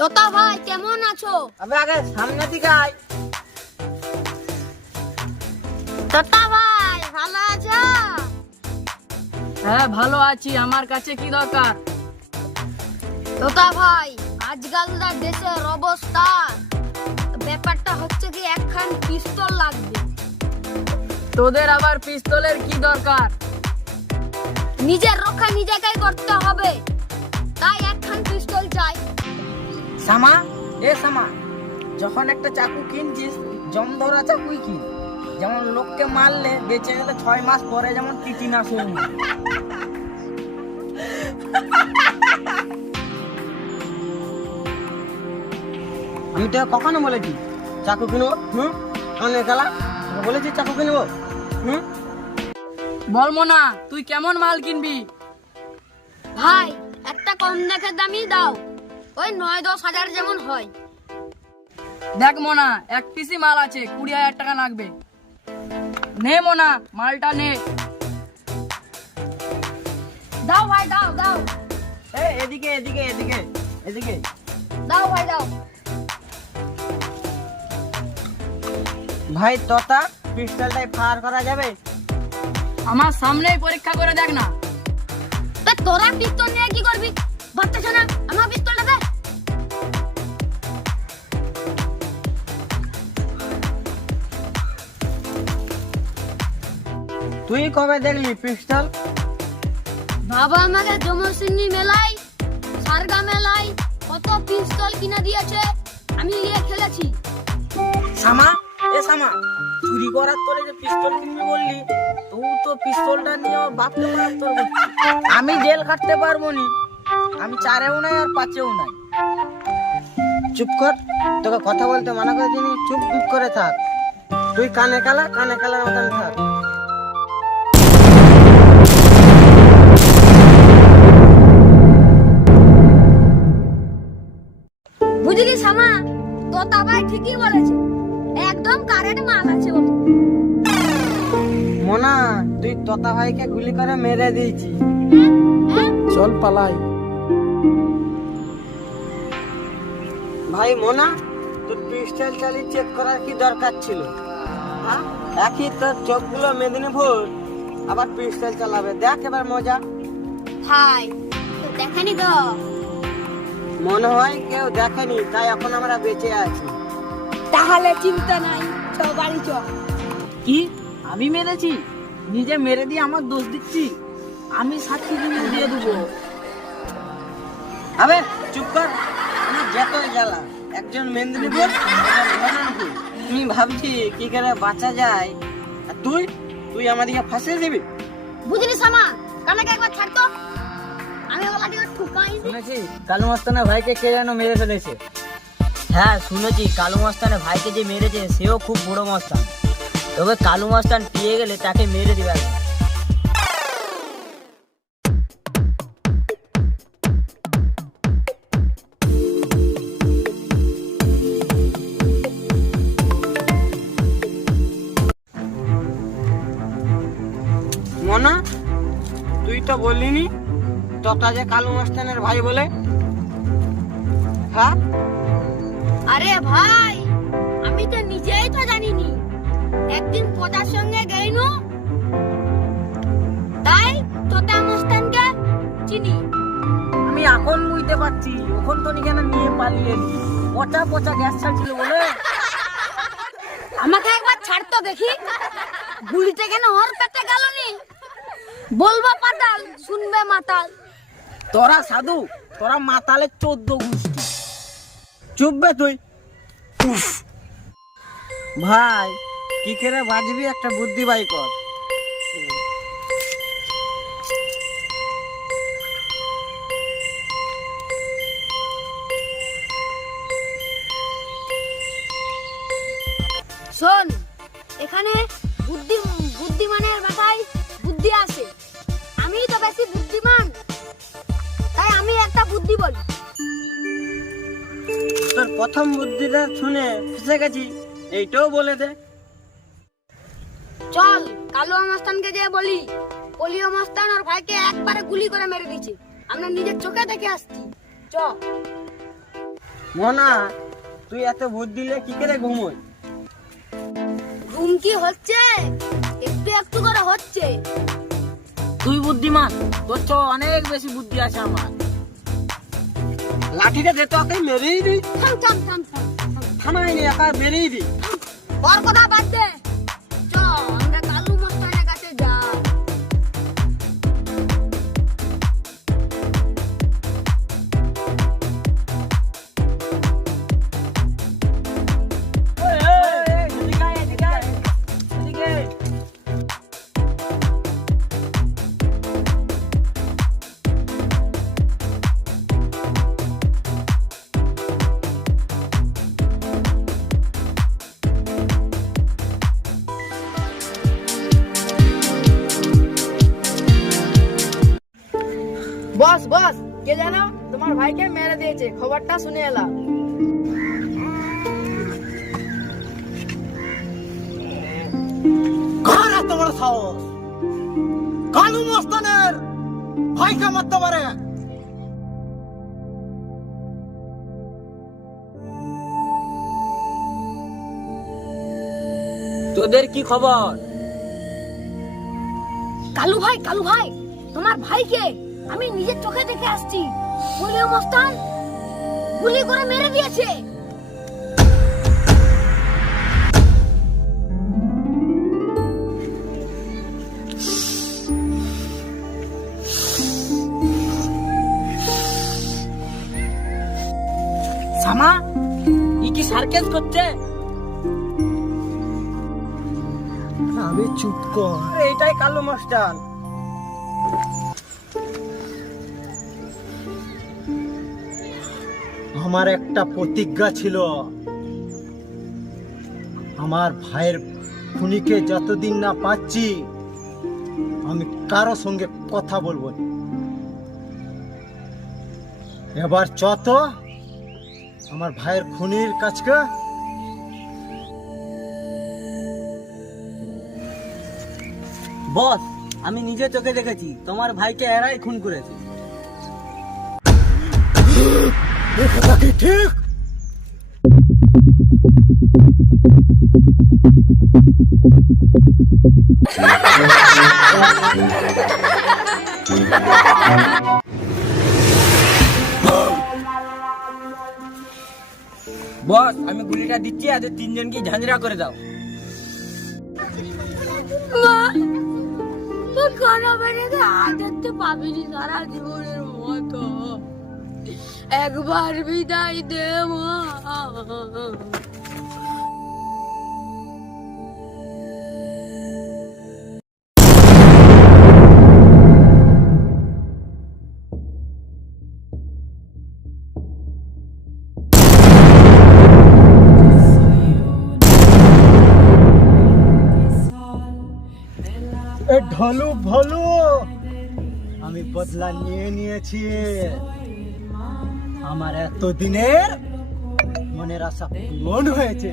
তোতা ভাই কেমন আছো? আবে আগে সামনে দিকে আয়। তোতা ভাই ভালো আছো? হ্যাঁ ভালো আছি। আমার কাছে কি দরকার? তোতা ভাই আজকালকার দেশের অবস্থা, ব্যাপারটা হচ্ছে কি একখান পিস্তল লাগবে। তোদের আবার পিস্তলের কি দরকার? নিজের রক্ষা নিজেকেই করতে হবে, তাই একখান পিস্তল চাই। সামা সামা, যখন একটা চাকু কিনছিস জম ধরা চাকুই কিন, যেমন লোককে মারলে বেঁচে গেলে 6 মাস পরে যেমন টিটিনাস হয়ে যায়। আমি তো কখনো বলেছি চাকু কিনবো? অনেক খেলা বলেছি চাকু কিনবো। বলবো না, তুই কেমন মাল কিনবি? ভাই একটা কম দেখে দামি দাও, ওই 9-10 হাজার যেমন হয়। দেখ মোনা, এক পিসি মাল আছে, 20,000 টাকা লাগবে। নে মোনা, মালটা নে। দাও ভাই দাও দাও এদিকে এদিকে এদিকে এদিকে দাও ভাই দাও। ভাই তোতা পিস্তলটাই ফায়ার করা যাবে? আমার সামনেই পরীক্ষা করে দেখ না। তা তোরা পিস্তল নিয়ে কি করবি? বাচ্চা না, আমার পিস্তলটা দে। তুই কবে দেখলি পিস্তল? বাবা আমাকে জমসিনী মেলায়, সারগা মেলায় কত পিস্তল কিনে দিয়েছে, আমি নিয়ে খেলেছি। সামা সামা, চুরি করার তোরে যে পিস্তল কিনবি বললি, তুই তো পিস্তলটা নিয়ে বাপকে মারার তোর করছিস। আমি জেল কাটতে পারবো নি, আমি 4এও নাই আর 5এও নাই। চুপ কর, তোকে কথা বলতে মানা করে দিনি, চুপ করে থাক। তুই কানে কালার মতন থাক। বুঝলি সামা, তোতা ভাই ঠিকই বলেছে, একদম কারেন্ট মাল আছে বলে। মোনা, তুই তোতা ভাইকে গুলি করে মেরে দিয়েছি। চল পালাই। ভাই মোনা, তোর পিস্তল চালিয়ে চেক করার কি দরকার ছিল? হ্যাঁ, একই তোর চোখগুলো মেদিনীপুর, আবার পিস্তল চালাবে। দেখ এবার মজা। ভাই দেখেনি তো? মনে হয় কেউ দেখেনি, তাই এখন আমরা বেঁচে আছি। তাহলে চিন্তা নাই, চ বাড়ি চ। কি আমি মেরেছি? নিজে মেরে দিয়ে আমার দোষ দিচ্ছি? আমি সাক্ষী দিয়ে দেবো। আবে চুপ কর, আমি যতই জ্বালা, একজন মেদিনীপুর একজন ধর্মপুর। তুমি ভাবছি কি করে বাঁচা যায়, আর তুই আমাদেরকে ফাঁসিয়ে দিবি? বুঝলি সামা, কানাকে একবার ছাড় তো, আমি ওলা দিকে ঠুকাই। শুনেছি কালু মস্তানের ভাইকে কে যেন মেরে ফেলেছে। হ্যাঁ শুনেছি, কালু মস্তানের ভাইকে যে মেরেছে সেও খুব বড় মস্তান। তবে কালু মস্তান পেয়ে গেলে তাকে মেরে দিবে। মনা, তুই তো বললিনি তোতা যে কালু মস্তানের ভাই বলে? হ্যাঁ আরে ভাই, আমি তো নিজেই তো জানিনি, একদিন পোতার সঙ্গে গেইনু, তাই তোতা মস্তানকে চিনি। আমি এখন বুঝতে পারছি, ওখান তো কেন নিয়ে পালিয়ে এলি, পচা গ্যাস ছাড়ছিল বলে। আমাকে একবার ছাড় তো দেখি, গুলিতে কেন ওর পেটে গেল নি? বলবো পাতাল, শুনবে মাতাল। তোরা সাধু, তোরা মাতালের 14 গোষ্ঠী। চুপ বে তুই। উফ। ভাই কি করে বাজবি, একটা বুদ্ধি বাই কর। শোন, এখানে বুদ্ধিমানের মাথায় বুদ্ধি আছে, আমি তো বেশি বুদ্ধিমান, তাই আমি একটা বুদ্ধি বলি। তোর প্রথম বুদ্ধিটা শুনে ফেসে গেছি, এইটাও বলে দে। চল কালু মস্তানকে যে বলি, পলিও মস্তান আর ভাইকে একবারে গুলি করে মেরে দিয়েছে, আমরা নিজের চোখে দেখে আসছি। চ। মনা, তুই এত ভূত দিলে কি করে ঘুমোয়? ঘুম কি হচ্ছে? একটু একটু করে হচ্ছে। তুই বুদ্ধিমান, তোর তো অনেক বেশি বুদ্ধি আছে আমার। লাঠিটা দে তো, ওকে মেরেই দিই। থাম থাম থাম থাম থাম। থামাইনি, একা মেরেই দিই। ওর কথা বাদ দে, চ আমরা কালু মস্তানের কাছে যাই। বস বস, কে জানো তোমার ভাইকে মেরে দিয়েছে, খবরটা শুনে এলাম। কার এত বড় সাহস কালু মস্তানের ভাইকে মারতে পারে? তোদের কি খবর? কালু ভাই, তোমার ভাইকে আমি নিজের চোখে দেখে আসছি। বলে মস্তান গুলি করে মেরে দিয়েছে। সামা, ই কি সার্কেস করছে? আমি চুপ কর। এইটাই কালু মস্তান। আমার একটা প্রতিজ্ঞা ছিল, আমার ভাইয়ের খুনিকে যতদিন না পাচ্ছি আমি কারো সঙ্গে কথা বলবো না। এবার চত আমার ভাইয়ের খুনির কাছকে। বস, আমি নিজে চোখে দেখেছি তোমার ভাইকে এরাই খুন করেছে। কথা কি ঠিক? বস, আমি গুলিটা দিচ্ছি, আর তিনজনকে ঝাঁঝরা করে দাও। তোর খানা বেড়েতে হাত ধরতে পাবিনি সারা জীবনের মতো। একবার বিদায় দে মা। এ ঢলু ভলু, আমি বদলা নিয়ে নিয়েছি। আমার এতদিনের মনের আশা পূরণ হয়েছে।